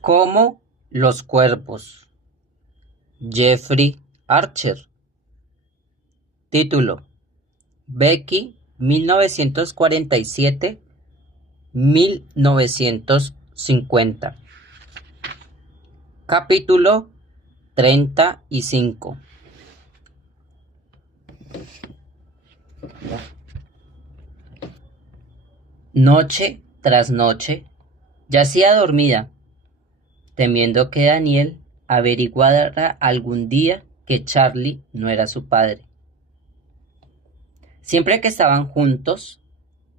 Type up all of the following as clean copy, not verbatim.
Como los cuerpos. Jeffrey Archer. Título: Becky 1947-1950. Capítulo 35. Noche tras noche yacía dormida, temiendo que Daniel averiguara algún día que Charlie no era su padre. Siempre que estaban juntos,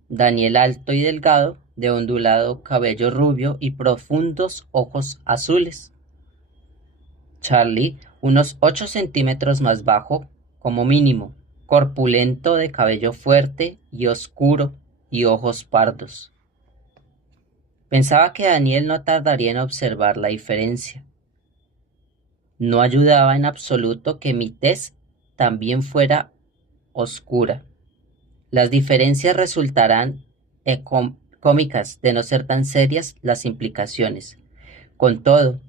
Daniel alto y delgado, de ondulado cabello rubio y profundos ojos azules. Charlie, unos 8 centímetros más bajo, como mínimo, corpulento, de cabello fuerte y oscuro y ojos pardos. Pensaba que Daniel no tardaría en observar la diferencia. No ayudaba en absoluto que mi tez también fuera oscura. Las diferencias resultarán cómicas de no ser tan serias las implicaciones. Con todo,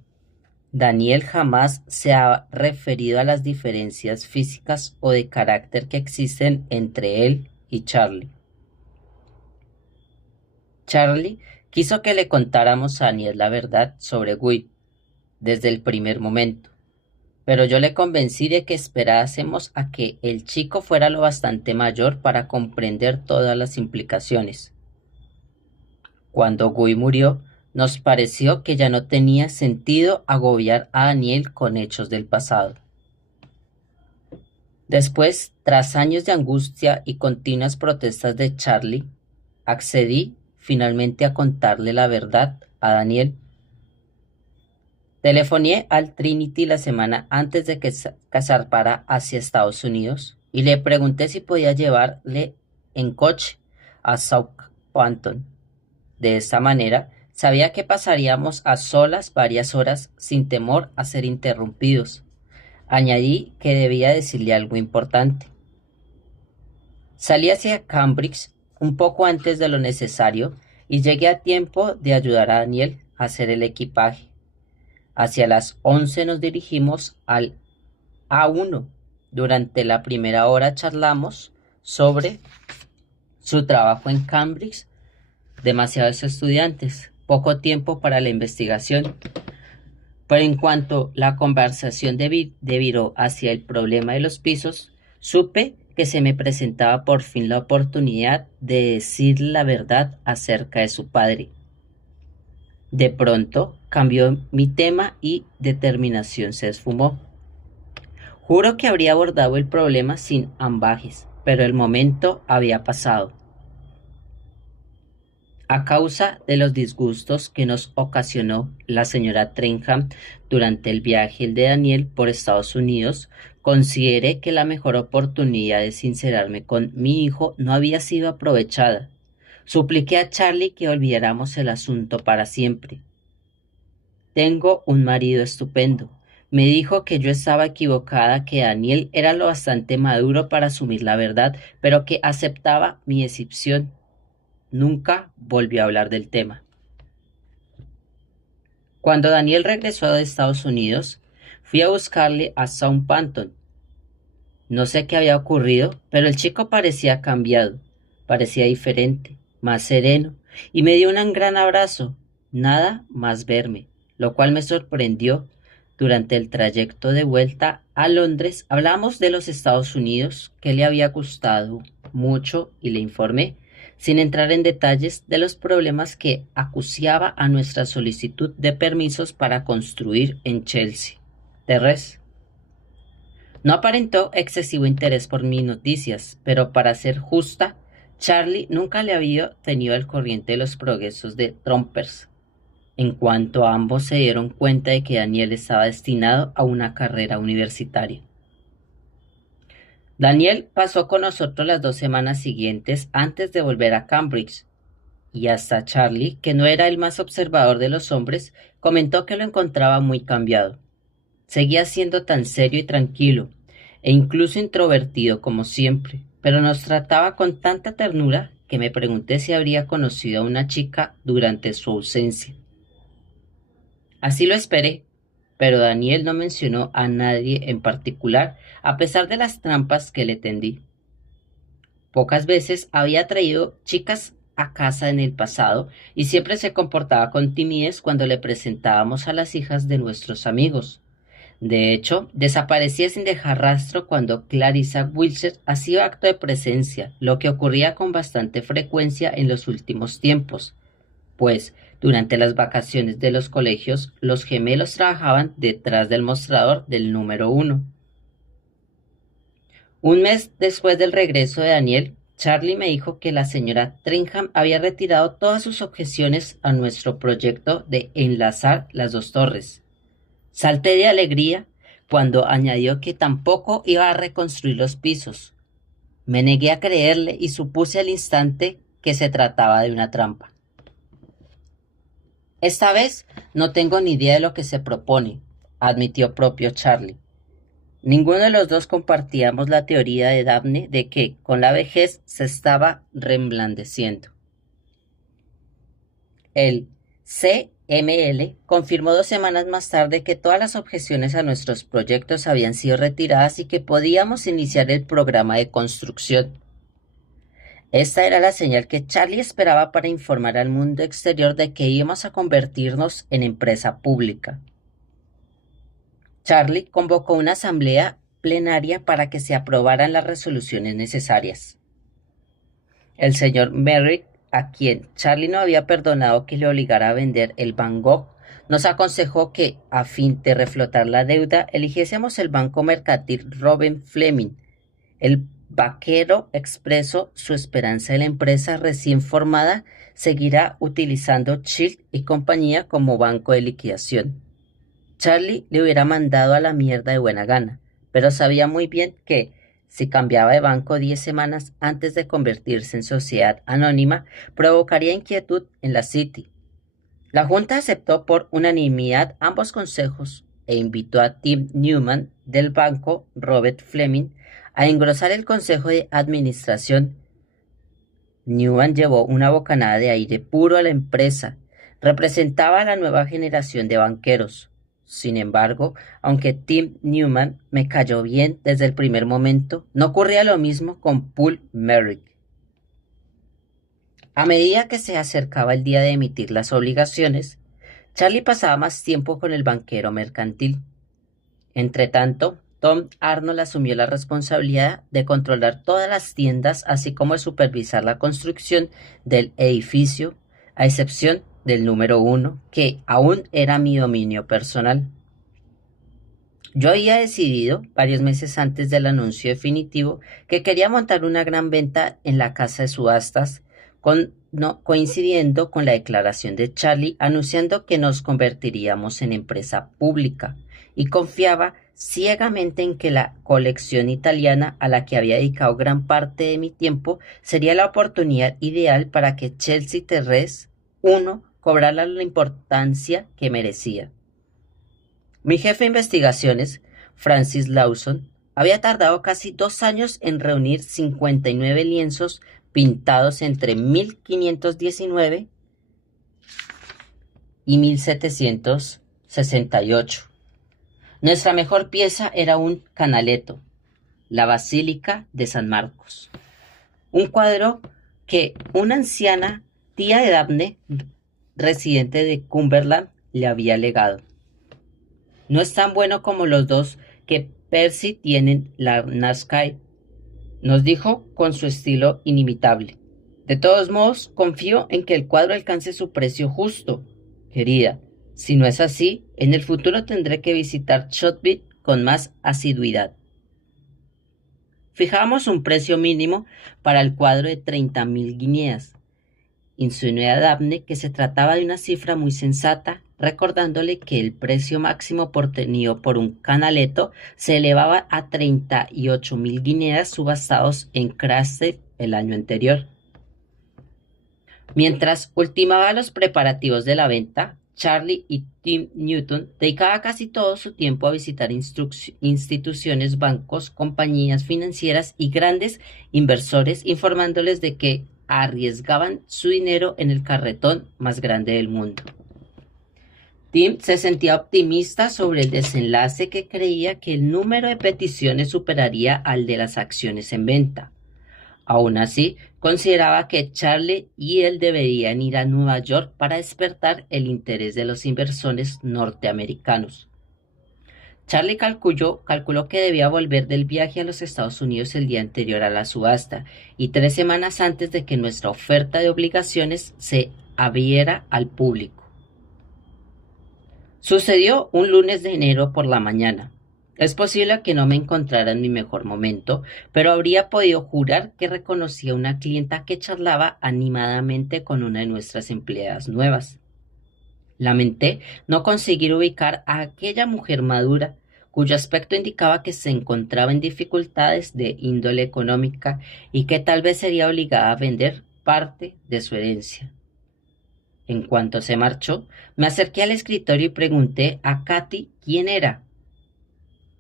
Daniel jamás se ha referido a las diferencias físicas o de carácter que existen entre él y Charlie. Charlie quiso que le contáramos a Daniel la verdad sobre Guy desde el primer momento, pero yo le convencí de que esperásemos a que el chico fuera lo bastante mayor para comprender todas las implicaciones. Cuando Guy murió, nos pareció que ya no tenía sentido agobiar a Daniel con hechos del pasado. Después, tras años de angustia y continuas protestas de Charlie, accedí finalmente a contarle la verdad a Daniel. Telefoné al Trinity la semana antes de que zarpara hacia Estados Unidos y le pregunté si podía llevarle en coche a Southampton. De esta manera, sabía que pasaríamos a solas varias horas sin temor a ser interrumpidos. Añadí que debía decirle algo importante. Salí hacia Cambridge un poco antes de lo necesario y llegué a tiempo de ayudar a Daniel a hacer el equipaje. Hacia las 11 nos dirigimos al A1. Durante la primera hora charlamos sobre su trabajo en Cambridge. Demasiados estudiantes, poco tiempo para la investigación. Pero en cuanto la conversación deviró hacia el problema de los pisos, supe que se me presentaba por fin la oportunidad de decir la verdad acerca de su padre. De pronto cambió mi tema y determinación se esfumó. Juro que habría abordado el problema sin ambajes, pero el momento había pasado. A causa de los disgustos que nos ocasionó la señora Trenham durante el viaje de Daniel por Estados Unidos, consideré que la mejor oportunidad de sincerarme con mi hijo no había sido aprovechada. Supliqué a Charlie que olvidáramos el asunto para siempre. Tengo un marido estupendo. Me dijo que yo estaba equivocada, que Daniel era lo bastante maduro para asumir la verdad, pero que aceptaba mi decepción. Nunca volvió a hablar del tema. Cuando Daniel regresó de Estados Unidos, fui a buscarle a Southampton. No sé qué había ocurrido, pero el chico parecía cambiado, parecía diferente, más sereno, y me dio un gran abrazo, nada más verme, lo cual me sorprendió. Durante el trayecto de vuelta a Londres hablamos de los Estados Unidos, que le había gustado mucho, y le informé, sin entrar en detalles, de los problemas que acuciaba a nuestra solicitud de permisos para construir en Chelsea. Terres no aparentó excesivo interés por mis noticias, pero para ser justa, Charlie nunca le había tenido al corriente de los progresos de Trumpers. En cuanto ambos se dieron cuenta de que Daniel estaba destinado a una carrera universitaria. Daniel pasó con nosotros las 2 semanas siguientes antes de volver a Cambridge, y hasta Charlie, que no era el más observador de los hombres, comentó que lo encontraba muy cambiado. Seguía siendo tan serio y tranquilo, e incluso introvertido como siempre, pero nos trataba con tanta ternura que me pregunté si habría conocido a una chica durante su ausencia. Así lo esperé, pero Daniel no mencionó a nadie en particular, a pesar de las trampas que le tendí. Pocas veces había traído chicas a casa en el pasado y siempre se comportaba con timidez cuando le presentábamos a las hijas de nuestros amigos. De hecho, desaparecía sin dejar rastro cuando Clarissa Wilson hacía acto de presencia, lo que ocurría con bastante frecuencia en los últimos tiempos, pues durante las vacaciones de los colegios los gemelos trabajaban detrás del mostrador del número 1. Un mes después del regreso de Daniel, Charlie me dijo que la señora Tringham había retirado todas sus objeciones a nuestro proyecto de enlazar las dos torres. Salté de alegría cuando añadió que tampoco iba a reconstruir los pisos. Me negué a creerle y supuse al instante que se trataba de una trampa. Esta vez no tengo ni idea de lo que se propone, admitió propio Charlie. Ninguno de los dos compartíamos la teoría de Daphne de que, con la vejez, se estaba reblandeciendo. El CML confirmó 2 semanas más tarde que todas las objeciones a nuestros proyectos habían sido retiradas y que podíamos iniciar el programa de construcción. Esta era la señal que Charlie esperaba para informar al mundo exterior de que íbamos a convertirnos en empresa pública. Charlie convocó una asamblea plenaria para que se aprobaran las resoluciones necesarias. El señor Merrick, a quien Charlie no había perdonado que le obligara a vender el Van Gogh, nos aconsejó que, a fin de reflotar la deuda, eligiésemos el banco mercantil Robin Fleming. El vaquero expresó su esperanza de la empresa recién formada seguirá utilizando Child y compañía como banco de liquidación. Charlie le hubiera mandado a la mierda de buena gana, pero sabía muy bien que, si cambiaba de banco 10 semanas antes de convertirse en sociedad anónima, provocaría inquietud en la City. La Junta aceptó por unanimidad ambos consejos e invitó a Tim Newman del banco Robert Fleming a engrosar el consejo de administración. Newman llevó una bocanada de aire puro a la empresa. Representaba a la nueva generación de banqueros. Sin embargo, aunque Tim Newman me cayó bien desde el primer momento, no ocurría lo mismo con Paul Merrick. A medida que se acercaba el día de emitir las obligaciones, Charlie pasaba más tiempo con el banquero mercantil. Entretanto, Tom Arnold asumió la responsabilidad de controlar todas las tiendas, así como de supervisar la construcción del edificio, a excepción del número 1, que aún era mi dominio personal. Yo había decidido, varios meses antes del anuncio definitivo, que quería montar una gran venta en la casa de subastas, coincidiendo con la declaración de Charlie anunciando que nos convertiríamos en empresa pública, y confiaba ciegamente en que la colección italiana, a la que había dedicado gran parte de mi tiempo, sería la oportunidad ideal para que Chelsea Terrace 1 cobrara la importancia que merecía. Mi jefe de investigaciones, Francis Lawson, había tardado casi 2 años en reunir 59 lienzos pintados entre 1519 y 1768. Nuestra mejor pieza era un canaletto, la Basílica de San Marcos, un cuadro que una anciana tía de Daphne, residente de Cumberland, le había legado. No es tan bueno como los dos que Percy tiene en la Nascaid, nos dijo con su estilo inimitable. De todos modos, confío en que el cuadro alcance su precio justo, querida. Si no es así, en el futuro tendré que visitar Shotby con más asiduidad. Fijamos un precio mínimo para el cuadro de 30.000 guineas. Insinué a Daphne que se trataba de una cifra muy sensata, recordándole que el precio máximo obtenido por un canaletto se elevaba a 38.000 guineas subastados en Cransted el año anterior. Mientras ultimaba los preparativos de la venta, Charlie y Tim Newton dedicaba casi todo su tiempo a visitar instituciones, bancos, compañías financieras y grandes inversores, informándoles de que arriesgaban su dinero en el carretón más grande del mundo. Tim se sentía optimista sobre el desenlace que creía que el número de peticiones superaría al de las acciones en venta. Aún así, consideraba que Charlie y él deberían ir a Nueva York para despertar el interés de los inversores norteamericanos. Charlie calculó que debía volver del viaje a los Estados Unidos el día anterior a la subasta y 3 semanas antes de que nuestra oferta de obligaciones se abriera al público. Sucedió un lunes de enero por la mañana. Es posible que no me encontrara en mi mejor momento, pero habría podido jurar que reconocía a una clienta que charlaba animadamente con una de nuestras empleadas nuevas. Lamenté no conseguir ubicar a aquella mujer madura, cuyo aspecto indicaba que se encontraba en dificultades de índole económica y que tal vez sería obligada a vender parte de su herencia. En cuanto se marchó, me acerqué al escritorio y pregunté a Katy quién era.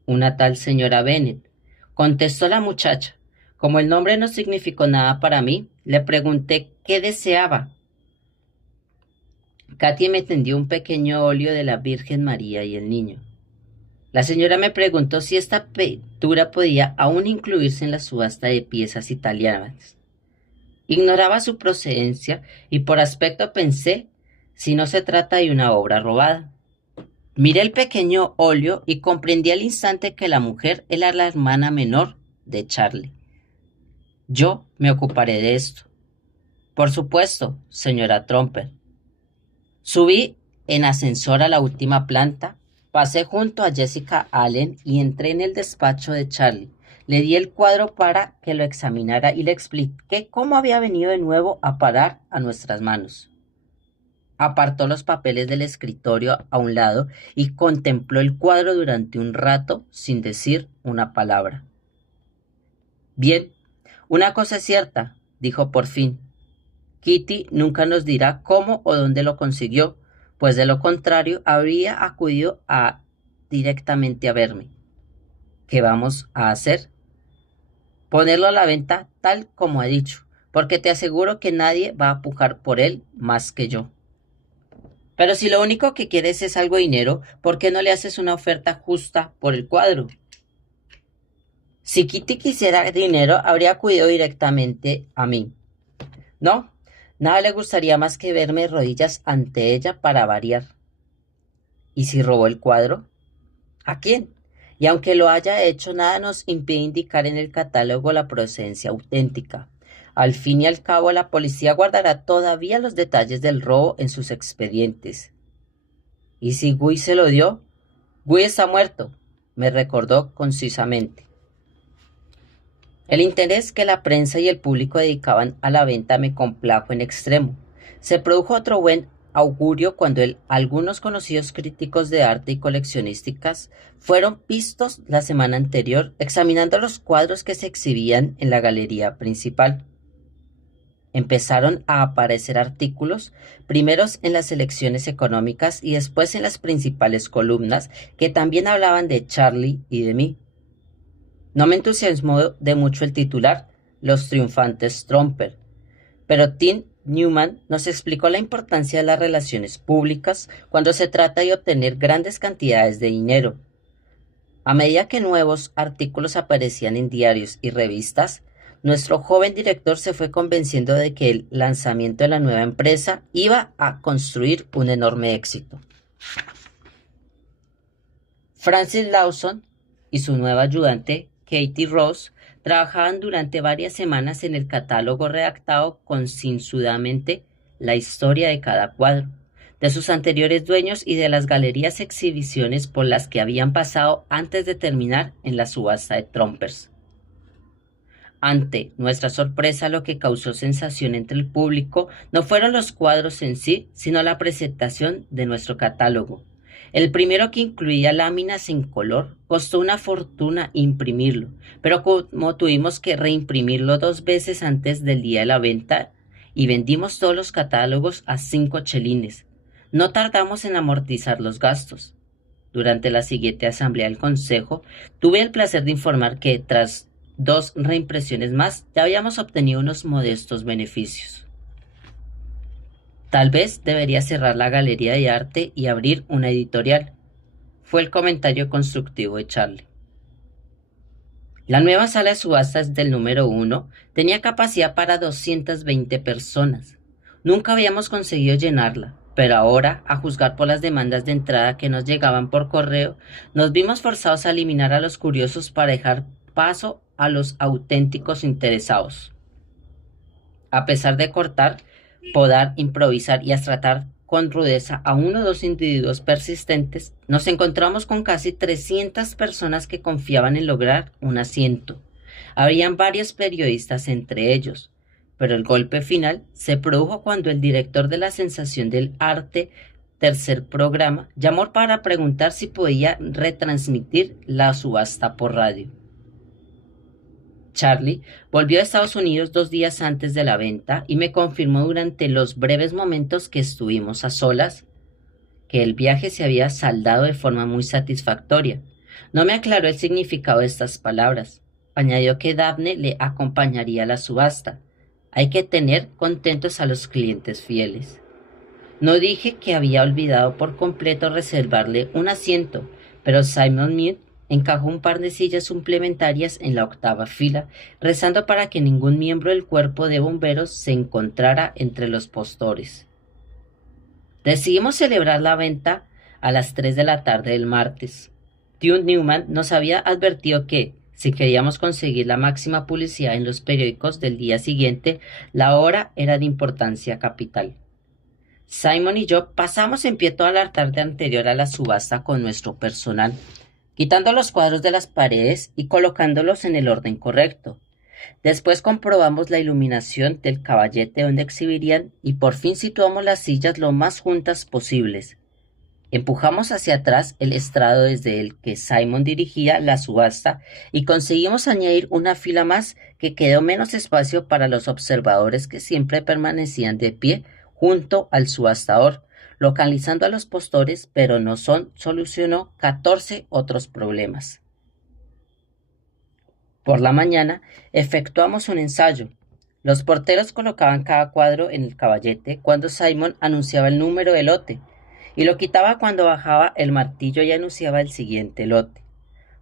Una tal señora Bennet, contestó la muchacha. Como el nombre no significó nada para mí, le pregunté qué deseaba. Katy me tendió un pequeño óleo de la Virgen María y el Niño. La señora me preguntó si esta pintura podía aún incluirse en la subasta de piezas italianas. Ignoraba su procedencia y por aspecto pensé si no se trata de una obra robada. Miré el pequeño óleo y comprendí al instante que la mujer era la hermana menor de Charlie. Yo me ocuparé de esto. Por supuesto, señora Tromper. Subí en ascensor a la última planta, pasé junto a Jessica Allen y entré en el despacho de Charlie. Le di el cuadro para que lo examinara y le expliqué cómo había venido de nuevo a parar a nuestras manos. Apartó los papeles del escritorio a un lado y contempló el cuadro durante un rato sin decir una palabra. Bien, una cosa es cierta, dijo por fin. Kitty nunca nos dirá cómo o dónde lo consiguió, pues de lo contrario habría acudido directamente a verme. ¿Qué vamos a hacer? Ponerlo a la venta tal como he dicho, porque te aseguro que nadie va a pujar por él más que yo. Pero si lo único que quieres es algo de dinero, ¿por qué no le haces una oferta justa por el cuadro? Si Kitty quisiera dinero, habría acudido directamente a mí. No, nada le gustaría más que verme de rodillas ante ella para variar. ¿Y si robó el cuadro? ¿A quién? Y aunque lo haya hecho, nada nos impide indicar en el catálogo la procedencia auténtica. Al fin y al cabo, la policía guardará todavía los detalles del robo en sus expedientes. ¿Y si Guy se lo dio? Guy está muerto, me recordó concisamente. El interés que la prensa y el público dedicaban a la venta me complajo en extremo. Se produjo otro buen augurio cuando algunos conocidos críticos de arte y coleccionísticas fueron vistos la semana anterior examinando los cuadros que se exhibían en la galería principal. Empezaron a aparecer artículos, primeros en las selecciones económicas y después en las principales columnas, que también hablaban de Charlie y de mí. No me entusiasmó de mucho el titular, Los triunfantes Tromper, pero Tim Newman nos explicó la importancia de las relaciones públicas cuando se trata de obtener grandes cantidades de dinero. A medida que nuevos artículos aparecían en diarios y revistas, nuestro joven director se fue convenciendo de que el lanzamiento de la nueva empresa iba a construir un enorme éxito. Francis Lawson y su nueva ayudante, Katie Ross, trabajaban durante varias semanas en el catálogo redactado concienzudamente la historia de cada cuadro, de sus anteriores dueños y de las galerías exhibiciones por las que habían pasado antes de terminar en la subasta de Trompers. Ante nuestra sorpresa, lo que causó sensación entre el público no fueron los cuadros en sí, sino la presentación de nuestro catálogo. El primero, que incluía láminas en color, costó una fortuna imprimirlo, pero como tuvimos que reimprimirlo 2 veces antes del día de la venta y vendimos todos los catálogos a 5 chelines, no tardamos en amortizar los gastos. Durante la siguiente asamblea del consejo, tuve el placer de informar que, tras 2 reimpresiones más, ya habíamos obtenido unos modestos beneficios. Tal vez debería cerrar la galería de arte y abrir una editorial, fue el comentario constructivo de Charlie. La nueva sala de subastas del número 1 tenía capacidad para 220 personas. Nunca habíamos conseguido llenarla, pero ahora, a juzgar por las demandas de entrada que nos llegaban por correo, nos vimos forzados a eliminar a los curiosos para dejar paso a los auténticos interesados. A pesar de cortar, podar, improvisar y tratar con rudeza a uno o dos individuos persistentes, nos encontramos con casi 300 personas que confiaban en lograr un asiento. Habrían varios periodistas entre ellos, pero el golpe final se produjo cuando el director de la Sensación del Arte, tercer programa, llamó para preguntar si podía retransmitir la subasta por radio. Charlie volvió a Estados Unidos 2 días antes de la venta y me confirmó durante los breves momentos que estuvimos a solas que el viaje se había saldado de forma muy satisfactoria. No me aclaró el significado de estas palabras. Añadió que Daphne le acompañaría a la subasta. Hay que tener contentos a los clientes fieles. No dije que había olvidado por completo reservarle un asiento, pero Simon Mute encajó un par de sillas suplementarias en la octava fila, rezando para que ningún miembro del cuerpo de bomberos se encontrara entre los postores. Decidimos celebrar la venta a las 3 de la tarde del martes. Tune Newman nos había advertido que, si queríamos conseguir la máxima publicidad en los periódicos del día siguiente, la hora era de importancia capital. Simon y yo pasamos en pie toda la tarde anterior a la subasta con nuestro personal, quitando los cuadros de las paredes y colocándolos en el orden correcto. Después comprobamos la iluminación del caballete donde exhibirían y por fin situamos las sillas lo más juntas posibles. Empujamos hacia atrás el estrado desde el que Simon dirigía la subasta y conseguimos añadir una fila más que quedó menos espacio para los observadores que siempre permanecían de pie junto al subastador, localizando a los postores, pero no solucionó 14 otros problemas. Por la mañana efectuamos un ensayo. Los porteros colocaban cada cuadro en el caballete cuando Simon anunciaba el número de lote y lo quitaba cuando bajaba el martillo y anunciaba el siguiente lote.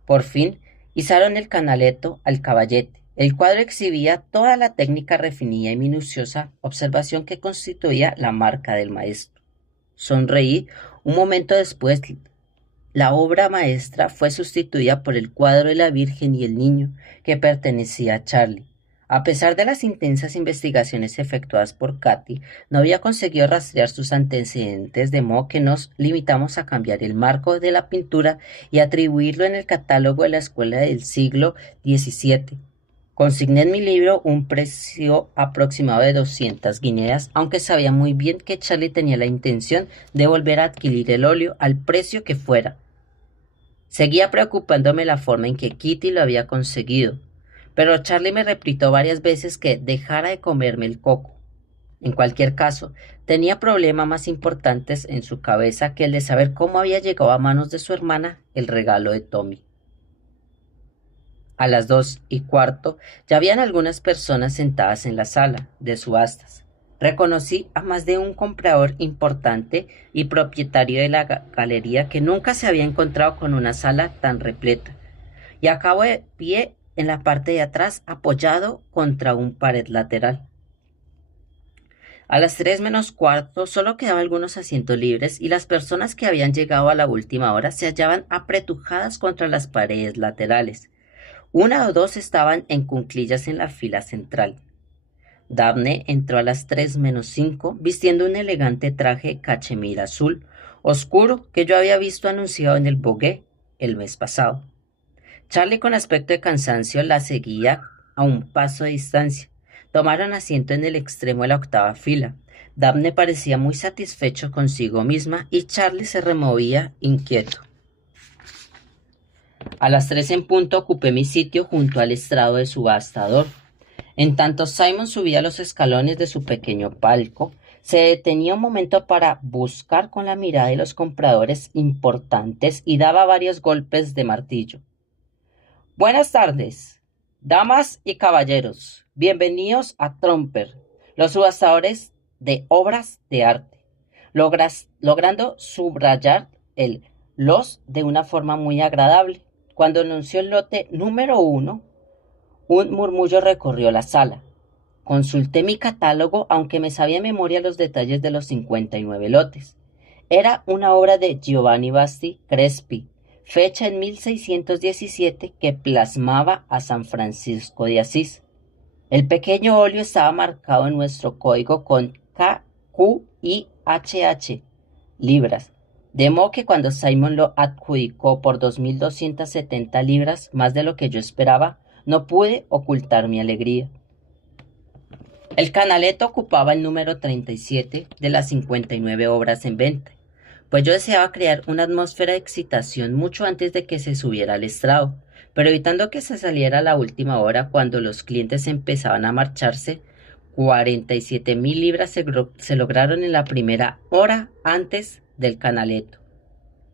Por fin izaron el canaleto al caballete. El cuadro exhibía toda la técnica refinada y minuciosa observación que constituía la marca del maestro. Sonreí. Un momento después, la obra maestra fue sustituida por el cuadro de la Virgen y el Niño, que pertenecía a Charlie. A pesar de las intensas investigaciones efectuadas por Katy, no había conseguido rastrear sus antecedentes, de modo que nos limitamos a cambiar el marco de la pintura y atribuirlo en el catálogo de la escuela del siglo XVII. Consigné en mi libro un precio aproximado de 200 guineas, aunque sabía muy bien que Charlie tenía la intención de volver a adquirir el óleo al precio que fuera. Seguía preocupándome la forma en que Kitty lo había conseguido, pero Charlie me repitió varias veces que dejara de comerme el coco. En cualquier caso, tenía problemas más importantes en su cabeza que el de saber cómo había llegado a manos de su hermana el regalo de Tommy. A las 2:15 ya habían algunas personas sentadas en la sala de subastas. Reconocí a más de un comprador importante y propietario de la galería que nunca se había encontrado con una sala tan repleta, y acabo de pie en la parte de atrás apoyado contra un pared lateral. A las 3:45 solo quedaban algunos asientos libres y las personas que habían llegado a la última hora se hallaban apretujadas contra las paredes laterales. Una o dos estaban en cuclillas en la fila central. Daphne entró a las 3:05 vistiendo un elegante traje cachemira azul oscuro que yo había visto anunciado en el Vogue el mes pasado. Charlie, con aspecto de cansancio, la seguía a un paso de distancia. Tomaron asiento en el extremo de la octava fila. Daphne parecía muy satisfecho consigo misma y Charlie se removía inquieto. A las 3 en punto ocupé mi sitio junto al estrado de subastador. En tanto Simon subía los escalones de su pequeño palco, se detenía un momento para buscar con la mirada de los compradores importantes y daba varios golpes de martillo. Buenas tardes, damas y caballeros. Bienvenidos a Tromper. Los subastadores de obras de arte, logrando subrayar el los de una forma muy agradable. Cuando anunció el lote número 1, un murmullo recorrió la sala. Consulté mi catálogo, aunque me sabía de memoria los detalles de los 59 lotes. Era una obra de Giovanni Basti Crespi, fecha en 1617, que plasmaba a San Francisco de Asís. El pequeño óleo estaba marcado en nuestro código con KQIHH, libras, de modo que cuando Simon lo adjudicó por 2.270 libras, más de lo que yo esperaba, no pude ocultar mi alegría. El Canaletto ocupaba el número 37 de las 59 obras en venta, pues yo deseaba crear una atmósfera de excitación mucho antes de que se subiera al estrado, pero evitando que se saliera a la última hora cuando los clientes empezaban a marcharse. 47.000 libras se lograron en la primera hora antes del Canaletto.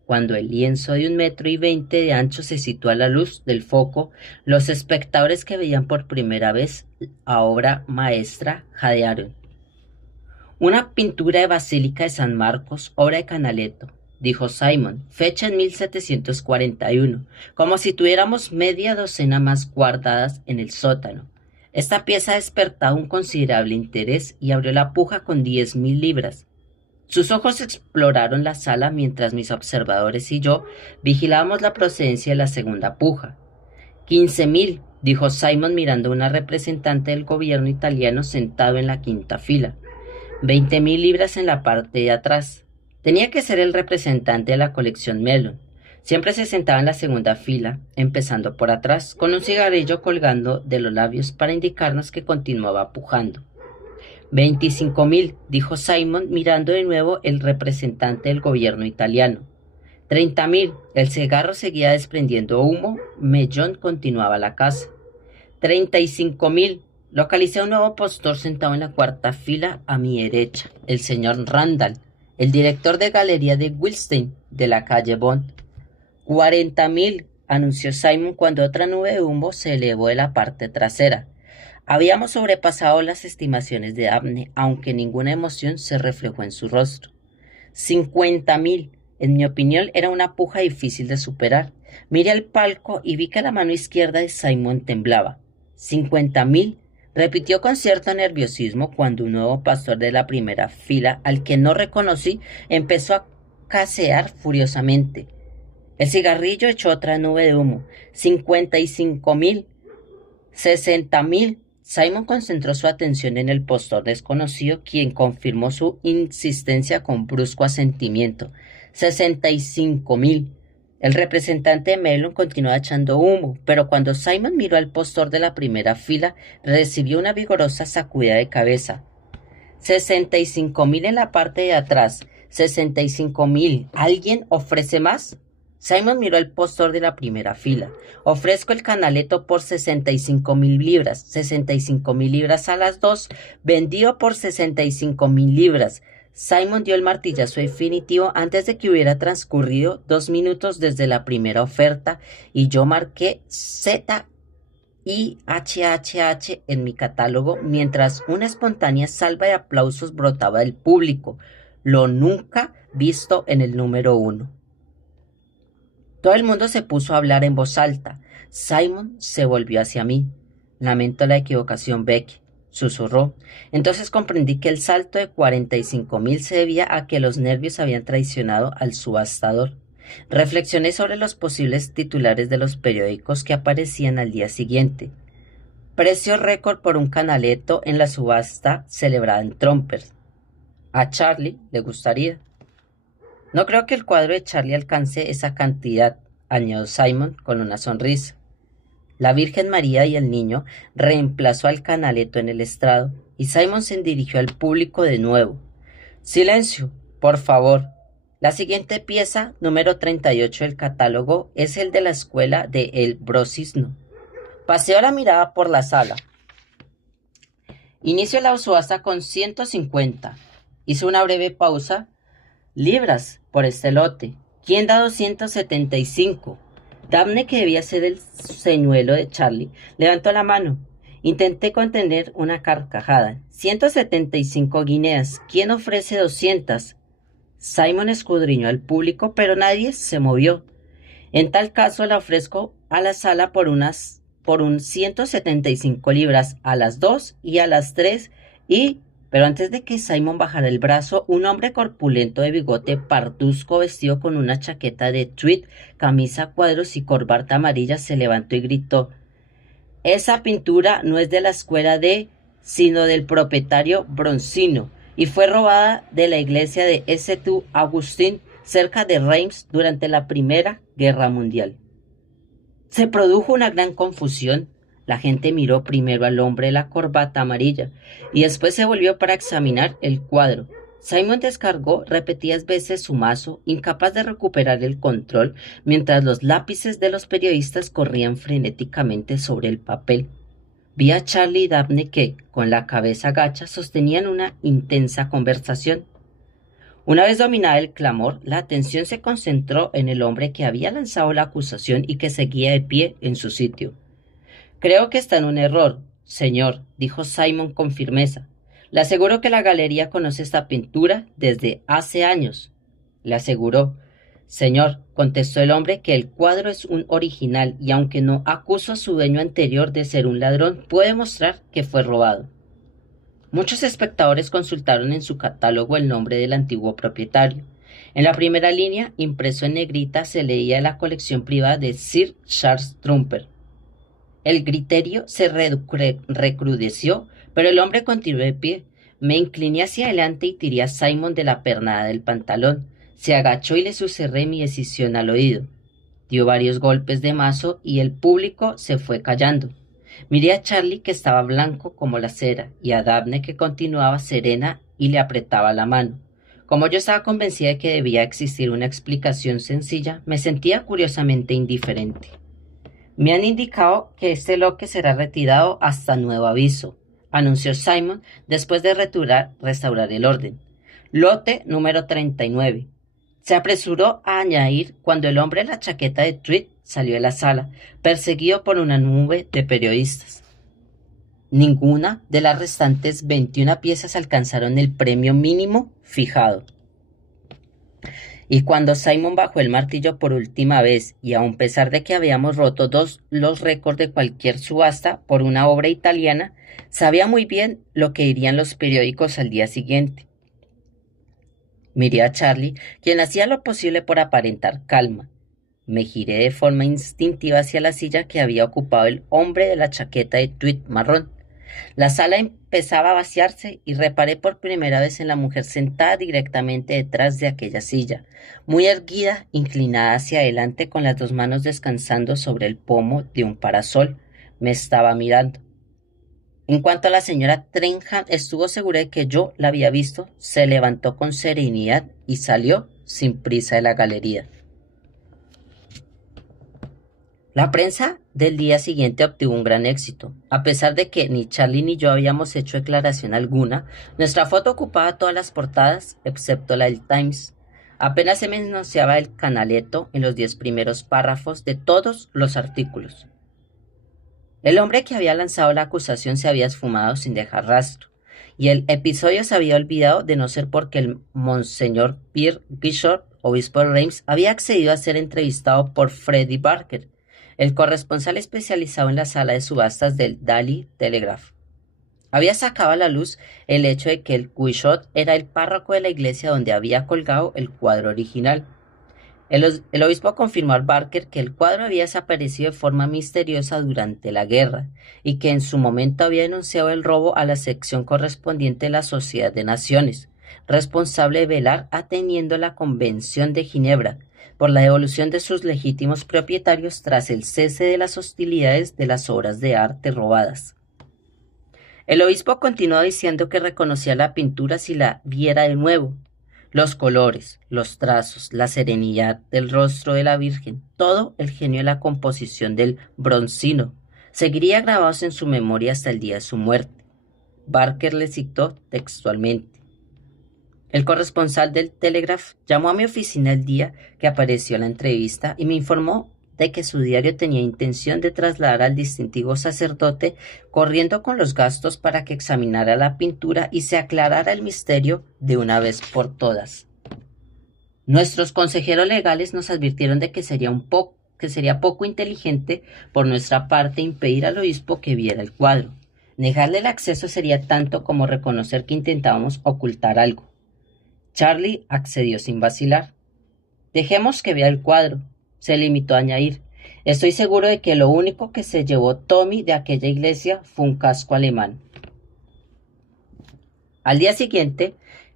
Cuando el lienzo de 1,20 m de ancho se situó a la luz del foco, los espectadores que veían por primera vez la obra maestra jadearon. Una pintura de Basílica de San Marcos, obra de Canaletto, dijo Simon, fecha en 1741, como si tuviéramos media docena más guardadas en el sótano. Esta pieza ha despertado un considerable interés y abrió la puja con 10.000 libras. Sus ojos exploraron la sala mientras mis observadores y yo vigilábamos la procedencia de la segunda puja. 15.000, dijo Simon mirando a una representante del gobierno italiano sentado en la quinta fila. 20.000 libras en la parte de atrás. Tenía que ser el representante de la colección Mellon. Siempre se sentaba en la segunda fila, empezando por atrás, con un cigarrillo colgando de los labios para indicarnos que continuaba pujando. 25.000, dijo Simon mirando de nuevo el representante del gobierno italiano. 30.000, el cigarro seguía desprendiendo humo, Mellon continuaba la casa. 35.000, localicé a un nuevo postor sentado en la cuarta fila a mi derecha, el señor Randall, el director de galería de Wilstein, de la calle Bond. 40.000, anunció Simon cuando otra nube de humo se elevó de la parte trasera. Habíamos sobrepasado las estimaciones de Dabney, aunque ninguna emoción se reflejó en su rostro. 50.000, en mi opinión, era una puja difícil de superar. Miré al palco y vi que la mano izquierda de Simon temblaba. 50.000, repitió con cierto nerviosismo cuando un nuevo pastor de la primera fila, al que no reconocí, empezó a casear furiosamente. El cigarrillo echó otra nube de humo. 55.000, 60.000. Simon concentró su atención en el postor desconocido, quien confirmó su insistencia con brusco asentimiento. 65.000. El representante de Mellon continuó echando humo, pero cuando Simon miró al postor de la primera fila, recibió una vigorosa sacudida de cabeza. 65.000 en la parte de atrás. 65.000. ¿Alguien ofrece más? Simon miró el postor de la primera fila. Ofrezco el Canaletto por 65.000 libras. 65.000 libras a las 2. Vendido por 65.000 libras. Simon dio el martillazo definitivo antes de que hubiera transcurrido 2 minutos desde la primera oferta y yo marqué ZIHHH en mi catálogo mientras una espontánea salva de aplausos brotaba del público, lo nunca visto en el número 1. Todo el mundo se puso a hablar en voz alta. Simon se volvió hacia mí. Lamento la equivocación, Becky, susurró. Entonces comprendí que el salto de 45.000 se debía a que los nervios habían traicionado al subastador. Reflexioné sobre los posibles titulares de los periódicos que aparecían al día siguiente. Precio récord por un Canaletto en la subasta celebrada en Trompers. A Charlie le gustaría. No creo que el cuadro de Charlie alcance esa cantidad, añadió Simon con una sonrisa. La Virgen María y el Niño reemplazó al Canaletto en el estrado, y Simon se dirigió al público de nuevo. Silencio, por favor. La siguiente pieza, número 38 del catálogo, es el de la escuela de El Brocisno. Paseó la mirada por la sala. Inicio la subasta con 150. Hizo una breve pausa. Libras por este lote. ¿Quién da 275? Dabney, que debía ser el señuelo de Charlie, levantó la mano. Intenté contener una carcajada. 175 guineas. ¿Quién ofrece 200? Simon escudriñó al público, pero nadie se movió. En tal caso, la ofrezco a la sala por un 175 libras a las 2 y a las 3 y... Pero antes de que Simon bajara el brazo, un hombre corpulento de bigote parduzco vestido con una chaqueta de tweed, camisa a cuadros y corbata amarilla se levantó y gritó: esa pintura no es de la escuela de, sino del propietario Bronzino, y fue robada de la iglesia de St. Augustine, cerca de Reims, durante la Primera Guerra Mundial. Se produjo una gran confusión. La gente miró primero al hombre de la corbata amarilla y después se volvió para examinar el cuadro. Simon descargó repetidas veces su mazo, incapaz de recuperar el control, mientras los lápices de los periodistas corrían frenéticamente sobre el papel. Vi a Charlie y Daphne que, con la cabeza gacha, sostenían una intensa conversación. Una vez dominada el clamor, la atención se concentró en el hombre que había lanzado la acusación y que seguía de pie en su sitio. Creo que está en un error, señor, dijo Simon con firmeza. Le aseguro que la galería conoce esta pintura desde hace años. Le aseguró. Señor, contestó el hombre, que el cuadro es un original y aunque no acuso a su dueño anterior de ser un ladrón, puede mostrar que fue robado. Muchos espectadores consultaron en su catálogo el nombre del antiguo propietario. En la primera línea, impreso en negrita, se leía la colección privada de Sir Charles Trumper. El griterío se recrudeció, pero el hombre continuó de pie. Me incliné hacia adelante y tiré a Simon de la pernada del pantalón. Se agachó y le susurré mi decisión al oído. Dio varios golpes de mazo y el público se fue callando. Miré a Charlie, que estaba blanco como la cera, y a Daphne, que continuaba serena y le apretaba la mano. Como yo estaba convencida de que debía existir una explicación sencilla, me sentía curiosamente indiferente. Me han indicado que este loque será retirado hasta nuevo aviso, anunció Simon después de restaurar el orden. Lote número 39. Se apresuró a añadir cuando el hombre en la chaqueta de tweed salió de la sala, perseguido por una nube de periodistas. Ninguna de las restantes 21 piezas alcanzaron el premio mínimo fijado. Y cuando Simon bajó el martillo por última vez, y aun pesar de que habíamos roto los récords de cualquier subasta por una obra italiana, sabía muy bien lo que dirían los periódicos al día siguiente. Miré a Charlie, quien hacía lo posible por aparentar calma. Me giré de forma instintiva hacia la silla que había ocupado el hombre de la chaqueta de tweed marrón. La sala empezaba a vaciarse y reparé por primera vez en la mujer sentada directamente detrás de aquella silla, muy erguida, inclinada hacia adelante con las dos manos descansando sobre el pomo de un parasol. Me estaba mirando. En cuanto a la señora Trenham estuvo segura de que yo la había visto, se levantó con serenidad y salió sin prisa de la galería. La prensa del día siguiente obtuvo un gran éxito. A pesar de que ni Charlie ni yo habíamos hecho declaración alguna, nuestra foto ocupaba todas las portadas, excepto la del Times. Apenas se mencionaba el canaleto en los 10 primeros párrafos de todos los artículos. El hombre que había lanzado la acusación se había esfumado sin dejar rastro, y el episodio se había olvidado de no ser porque el monseñor Pierre Guichard, obispo de Reims, había accedido a ser entrevistado por Freddie Barker, el corresponsal especializado en la sala de subastas del Daily Telegraph. Había sacado a la luz el hecho de que el Guichard era el párroco de la iglesia donde había colgado el cuadro original. El obispo confirmó a Barker que el cuadro había desaparecido de forma misteriosa durante la guerra y que en su momento había denunciado el robo a la sección correspondiente de la Sociedad de Naciones, responsable de velar, atendiendo la Convención de Ginebra, por la devolución de sus legítimos propietarios tras el cese de las hostilidades de las obras de arte robadas. El obispo continuó diciendo que reconocía la pintura si la viera de nuevo. Los colores, los trazos, la serenidad del rostro de la Virgen, todo el genio de la composición del Bronzino, seguiría grabados en su memoria hasta el día de su muerte. Barker le citó textualmente. El corresponsal del Telegraph llamó a mi oficina el día que apareció la entrevista y me informó de que su diario tenía intención de trasladar al distintivo sacerdote corriendo con los gastos para que examinara la pintura y se aclarara el misterio de una vez por todas. Nuestros consejeros legales nos advirtieron de que sería poco inteligente por nuestra parte impedir al obispo que viera el cuadro. Negarle el acceso sería tanto como reconocer que intentábamos ocultar algo. Charlie accedió sin vacilar. Dejemos que vea el cuadro, se limitó a añadir. Estoy seguro de que lo único que se llevó Tommy de aquella iglesia fue un casco alemán. Al día siguiente,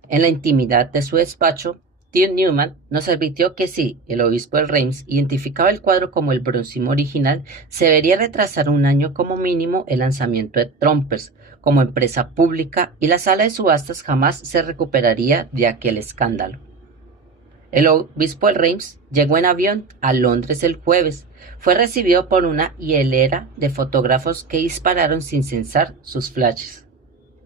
en la intimidad de su despacho, Tim Newman nos advirtió que si el obispo de Reims identificaba el cuadro como el próximo original, se debería retrasar un año como mínimo el lanzamiento de Trumpers como empresa pública y la sala de subastas jamás se recuperaría de aquel escándalo. El obispo de Reims llegó en avión a Londres el jueves. Fue recibido por una hilera de fotógrafos que dispararon sin cesar sus flashes.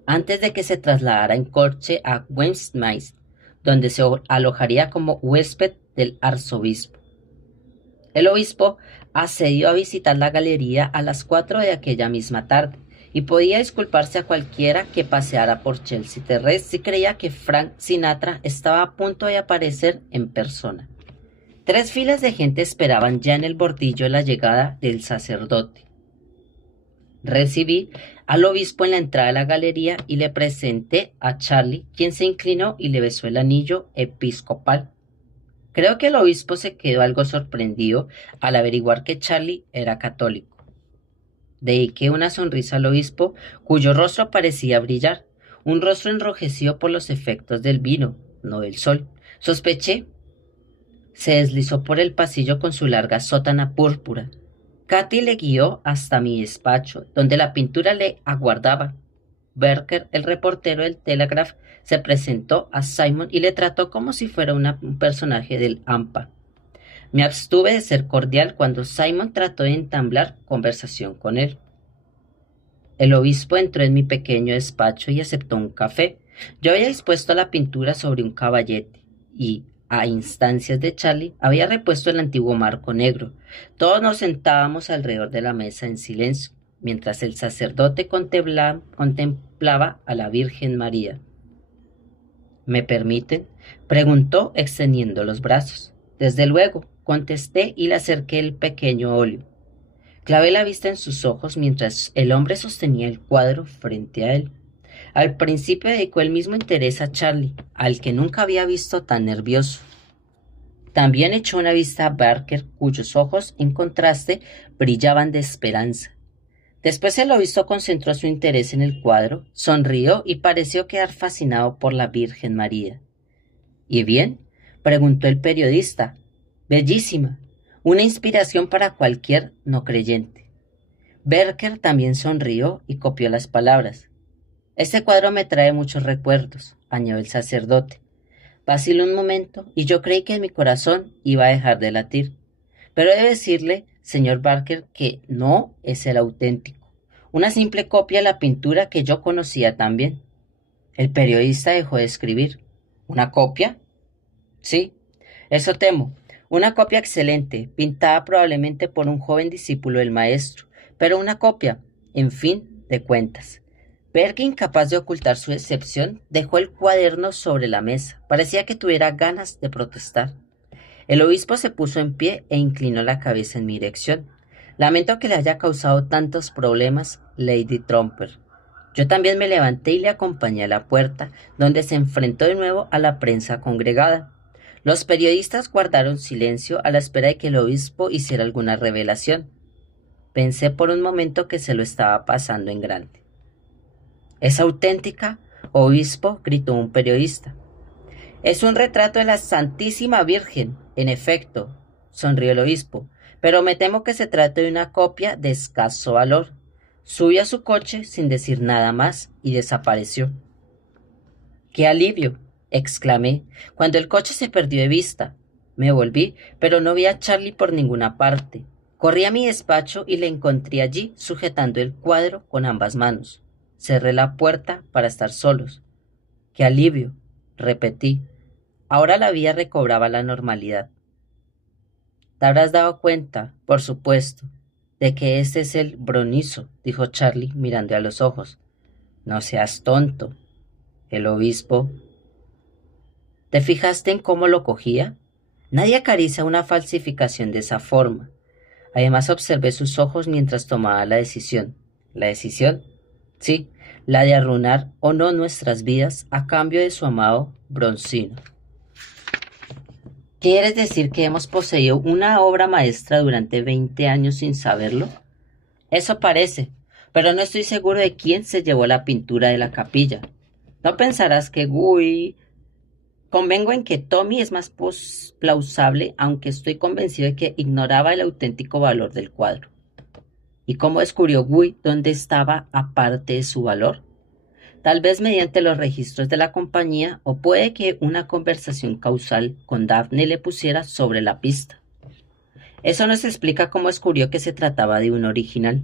Antes de que se trasladara en coche a Westminster, donde se alojaría como huésped del arzobispo. El obispo accedió a visitar la galería a las 4 de aquella misma tarde y podía disculparse a cualquiera que paseara por Chelsea Terrace si creía que Frank Sinatra estaba a punto de aparecer en persona. 3 filas de gente esperaban ya en el bordillo la llegada del sacerdote. Recibí al obispo en la entrada de la galería y le presenté a Charlie, quien se inclinó y le besó el anillo episcopal. Creo que el obispo se quedó algo sorprendido al averiguar que Charlie era católico. Dediqué una sonrisa al obispo, cuyo rostro parecía brillar, un rostro enrojecido por los efectos del vino, no del sol. Sospeché. Se deslizó por el pasillo con su larga sotana púrpura. Katy le guió hasta mi despacho, donde la pintura le aguardaba. Berker, el reportero del Telegraph, se presentó a Simon y le trató como si fuera un personaje del AMPA. Me abstuve de ser cordial cuando Simon trató de entablar conversación con él. El obispo entró en mi pequeño despacho y aceptó un café. Yo había dispuesto la pintura sobre un caballete y, a instancias de Charlie, había repuesto el antiguo marco negro. Todos nos sentábamos alrededor de la mesa en silencio, mientras el sacerdote contemplaba a la Virgen María. ¿Me permiten?, preguntó extendiendo los brazos. Desde luego, contesté y le acerqué el pequeño óleo. Clavé la vista en sus ojos mientras el hombre sostenía el cuadro frente a él. Al principio dedicó el mismo interés a Charlie, al que nunca había visto tan nervioso. También echó una vista a Barker, cuyos ojos, en contraste, brillaban de esperanza. Después el obispo concentró su interés en el cuadro, sonrió y pareció quedar fascinado por la Virgen María. ¿Y bien?, preguntó el periodista. Bellísima, una inspiración para cualquier no creyente. Berker también sonrió y copió las palabras. Este cuadro me trae muchos recuerdos, añadió el sacerdote. Vaciló un momento y yo creí que mi corazón iba a dejar de latir. Pero he de decirle, señor Barker, que no es el auténtico. Una simple copia de la pintura que yo conocía también. El periodista dejó de escribir. ¿Una copia? Sí, eso temo. Una copia excelente, pintada probablemente por un joven discípulo del maestro, pero una copia, en fin de cuentas. Berger, incapaz de ocultar su decepción, dejó el cuaderno sobre la mesa. Parecía que tuviera ganas de protestar. El obispo se puso en pie e inclinó la cabeza en mi dirección. Lamento que le haya causado tantos problemas, Lady Trumper. Yo también me levanté y le acompañé a la puerta, donde se enfrentó de nuevo a la prensa congregada. Los periodistas guardaron silencio a la espera de que el obispo hiciera alguna revelación. Pensé por un momento que se lo estaba pasando en grande. ¿Es auténtica, obispo?, gritó un periodista. Es un retrato de la Santísima Virgen, en efecto, sonrió el obispo, pero me temo que se trata de una copia de escaso valor. Subió a su coche sin decir nada más y desapareció. ¡Qué alivio!, exclamé, cuando el coche se perdió de vista. Me volví, pero no vi a Charlie por ninguna parte. Corrí a mi despacho y le encontré allí sujetando el cuadro con ambas manos. Cerré la puerta para estar solos. ¡Qué alivio!, repetí. Ahora la vida recobraba la normalidad. Te habrás dado cuenta, por supuesto, de que este es el Bronizo, dijo Charlie mirando a los ojos. No seas tonto. El obispo. ¿Te fijaste en cómo lo cogía? Nadie acaricia una falsificación de esa forma. Además observé sus ojos mientras tomaba la decisión. ¿La decisión? Sí, la de arruinar o no nuestras vidas a cambio de su amado Broncino. ¿Quieres decir que hemos poseído una obra maestra durante 20 años sin saberlo? Eso parece, pero no estoy seguro de quién se llevó la pintura de la capilla. No pensarás que Guy. Convengo en que Tommy es más plausible, aunque estoy convencido de que ignoraba el auténtico valor del cuadro. ¿Y cómo descubrió Guy dónde estaba aparte de su valor? Tal vez mediante los registros de la compañía, o puede que una conversación causal con Daphne le pusiera sobre la pista. Eso nos explica cómo descubrió que se trataba de un original.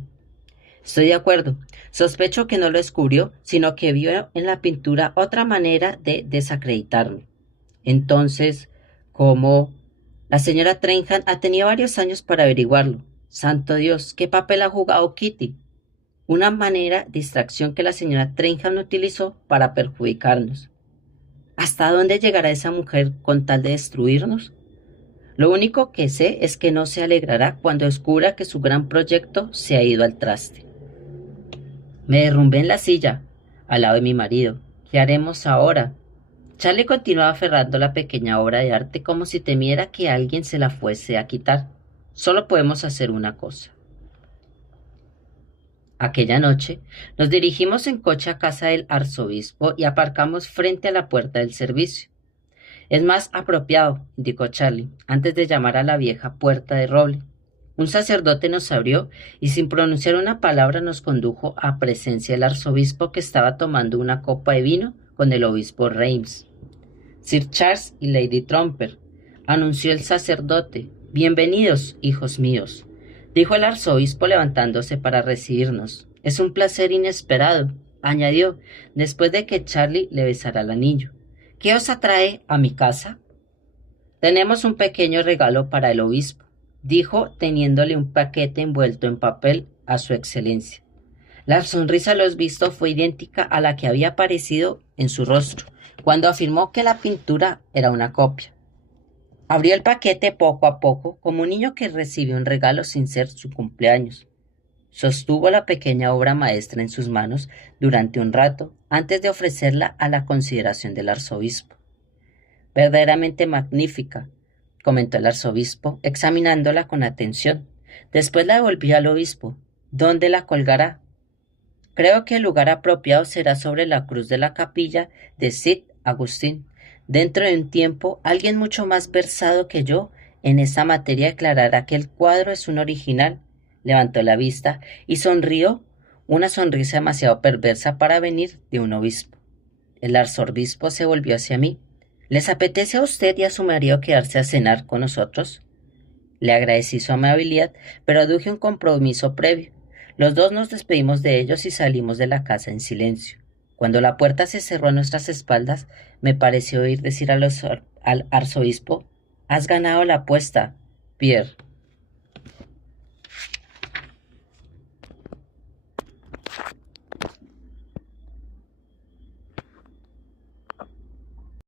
Estoy de acuerdo. Sospecho que no lo descubrió, sino que vio en la pintura otra manera de desacreditarme. Entonces, ¿cómo? La señora Trenham ha tenido varios años para averiguarlo. Santo Dios, ¿qué papel ha jugado Kitty? Una manera de distracción que la señora Trenham utilizó para perjudicarnos. ¿Hasta dónde llegará esa mujer con tal de destruirnos? Lo único que sé es que no se alegrará cuando descubra que su gran proyecto se ha ido al traste. Me derrumbé en la silla, al lado de mi marido. ¿Qué haremos ahora? Charlie continuaba aferrando la pequeña obra de arte como si temiera que alguien se la fuese a quitar. Solo podemos hacer una cosa. Aquella noche nos dirigimos en coche a casa del arzobispo y aparcamos frente a la puerta del servicio. Es más apropiado, indicó Charlie, antes de llamar a la vieja puerta de roble. Un sacerdote nos abrió y sin pronunciar una palabra nos condujo a presencia del arzobispo que estaba tomando una copa de vino con el obispo Reims. Sir Charles y Lady Trumper, anunció el sacerdote. Bienvenidos, hijos míos, dijo el arzobispo levantándose para recibirnos. Es un placer inesperado, añadió, después de que Charlie le besara el anillo. ¿Qué os atrae a mi casa? Tenemos un pequeño regalo para el obispo, dijo, teniéndole un paquete envuelto en papel a su excelencia. La sonrisa de los vistos fue idéntica a la que había aparecido en su rostro cuando afirmó que la pintura era una copia. Abrió el paquete poco a poco, como un niño que recibe un regalo sin ser su cumpleaños. Sostuvo la pequeña obra maestra en sus manos durante un rato antes de ofrecerla a la consideración del arzobispo. Verdaderamente magnífica, comentó el arzobispo, examinándola con atención. Después la devolvió al obispo. ¿Dónde la colgará? Creo que el lugar apropiado será sobre la cruz de la capilla de St. Agustín. Dentro de un tiempo, alguien mucho más versado que yo en esa materia declarará que el cuadro es un original. Levantó la vista y sonrió, una sonrisa demasiado perversa para venir de un obispo. El arzobispo se volvió hacia mí. ¿Les apetece a usted y a su marido quedarse a cenar con nosotros? Le agradecí su amabilidad, pero aduje un compromiso previo. Los dos nos despedimos de ellos y salimos de la casa en silencio. Cuando la puerta se cerró a nuestras espaldas, me pareció oír decir al arzobispo: «Has ganado la apuesta, Pierre».